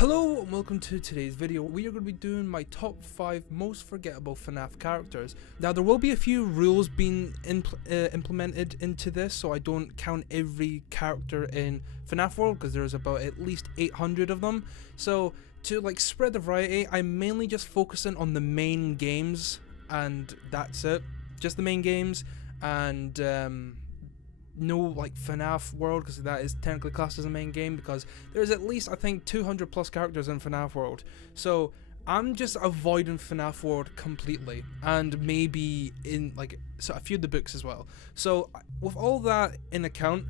Hello and welcome to today's video. We are going to be doing my top 5 most forgettable FNAF characters. Now there will be a few rules being implemented into this, so I don't count every character in FNAF World because there's about at least 800 of them. So to spread the variety, I'm mainly just focusing on the main games and that's it. Just the main games and no FNAF World, because that is technically classed as a main game, because there's at least I think 200 plus characters in FNAF World. So I'm just avoiding FNAF World completely, and maybe in a few of the books as well. So with all that in account,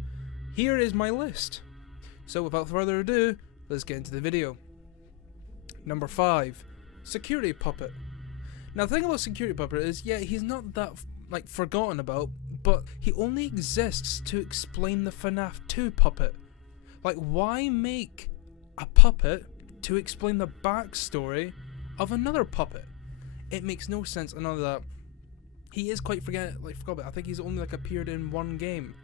here is my list. So without further ado, let's get into the video. Number 5, Security Puppet. Now the thing about Security Puppet is, yeah, he's not that forgotten about, but he only exists to explain the FNAF 2 puppet. Why make a puppet to explain the backstory of another puppet? It makes no sense. And all that, he is quite forgotten. I think he's only appeared in one game.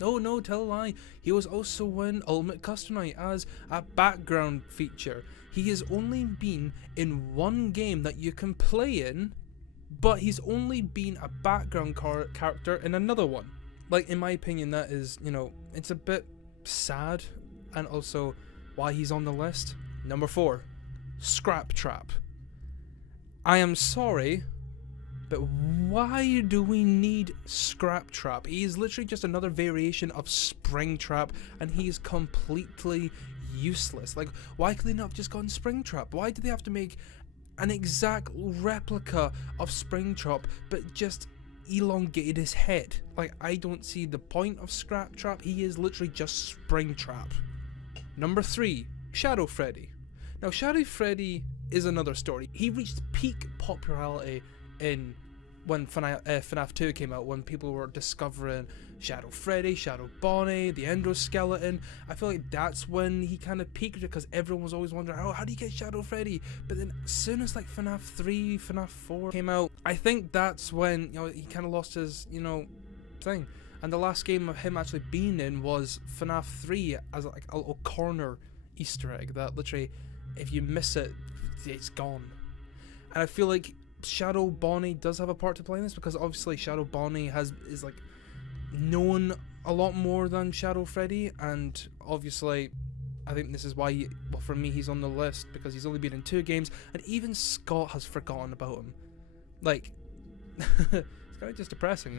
Oh no, tell a lie. He was also in Ultimate Custom Night as a background feature. He has only been in one game that you can play in, but he's only been a background character in another one. In my opinion, that is, it's a bit sad, and also why he's on the list. Number 4, Scrap Trap. I am sorry, but why do we need Scrap Trap? He is literally just another variation of Spring Trap, and he is completely useless. Why could they not have just gone Spring Trap? Why do they have to make an exact replica of Springtrap, but just elongated his head? I don't see the point of Scrap Trap. He is literally just Springtrap. Number 3, Shadow Freddy. Now Shadow Freddy is another story. He reached peak popularity when FNAF 2 came out, when people were discovering Shadow Freddy, Shadow Bonnie, the Endoskeleton. I feel like that's when he kind of peaked, because everyone was always wondering, oh, how do you get Shadow Freddy? But then as soon as FNAF 3, FNAF 4 came out, I think that's when he kind of lost his thing. And the last game of him actually being in was FNAF 3 as a little corner Easter egg that literally, if you miss it, it's gone. And I feel like Shadow Bonnie does have a part to play in this, because obviously Shadow Bonnie is known a lot more than Shadow Freddy, and obviously I think this is why for me he's on the list, because he's only been in 2 games, and even Scott has forgotten about him. It's kind of just depressing,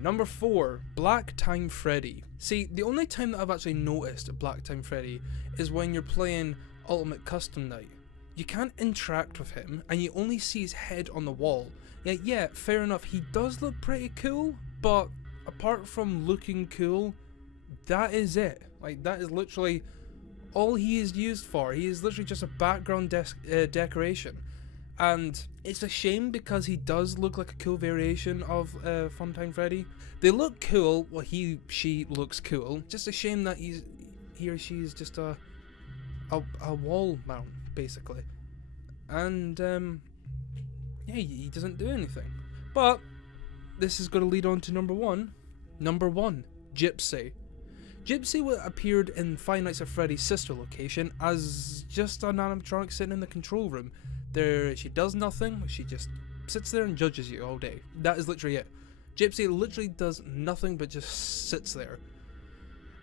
Number 4, Black Time Freddy. See, the only time that I've actually noticed Black Time Freddy is when you're playing Ultimate Custom Night. You can't interact with him, and you only see his head on the wall. Yeah, fair enough, he does look pretty cool, but apart from looking cool, that is it. That is literally all he is used for. He is literally just a background decoration. And it's a shame, because he does look like a cool variation of Funtime Freddy. They look cool, well, she looks cool. Just a shame that he or she is just a wall mount, basically. And yeah, he doesn't do anything. But this is going to lead on to number 1. Number 1, Gypsy. Gypsy appeared in Five Nights at Freddy's sister location as just an animatronic sitting in the control room. She does nothing, she just sits there and judges you all day. That is literally it. Gypsy literally does nothing but just sits there.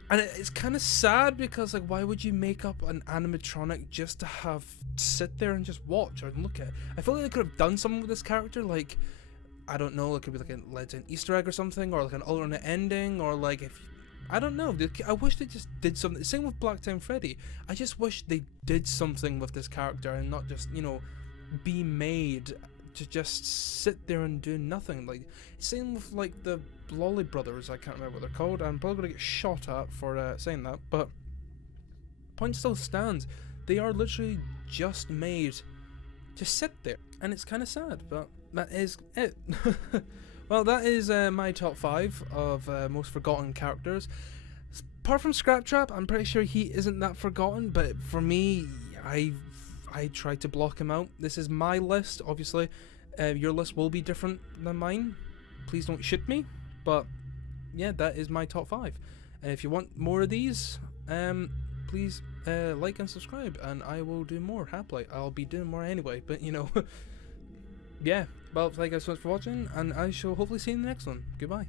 And it's kind of sad, because why would you make up an animatronic just to have sit there and just watch or look at it? I feel like they could have done something with this character, I don't know, it could be an Easter egg or something, or an alternate ending, or I don't know. I wish they just did something. Same with Black Time Freddy. I just wish they did something with this character and not just, be made to just sit there and do nothing. Same with the Lolly Brothers. I can't remember what they're called. I'm probably gonna get shot at for saying that, but point still stands. They are literally just made to sit there, and it's kind of sad, but that is it. Well, that is my top 5 of most forgotten characters. Apart from Scrap Trap, I'm pretty sure he isn't that forgotten, but for me, I tried to block him out. This is my list, obviously. Your list will be different than mine. Please don't shoot me. But yeah, that is my top 5. And if you want more of these, please like and subscribe, and I will do more happily. I'll be doing more anyway, but you know, yeah. Well, thank you guys so much for watching, and I shall hopefully see you in the next one. Goodbye.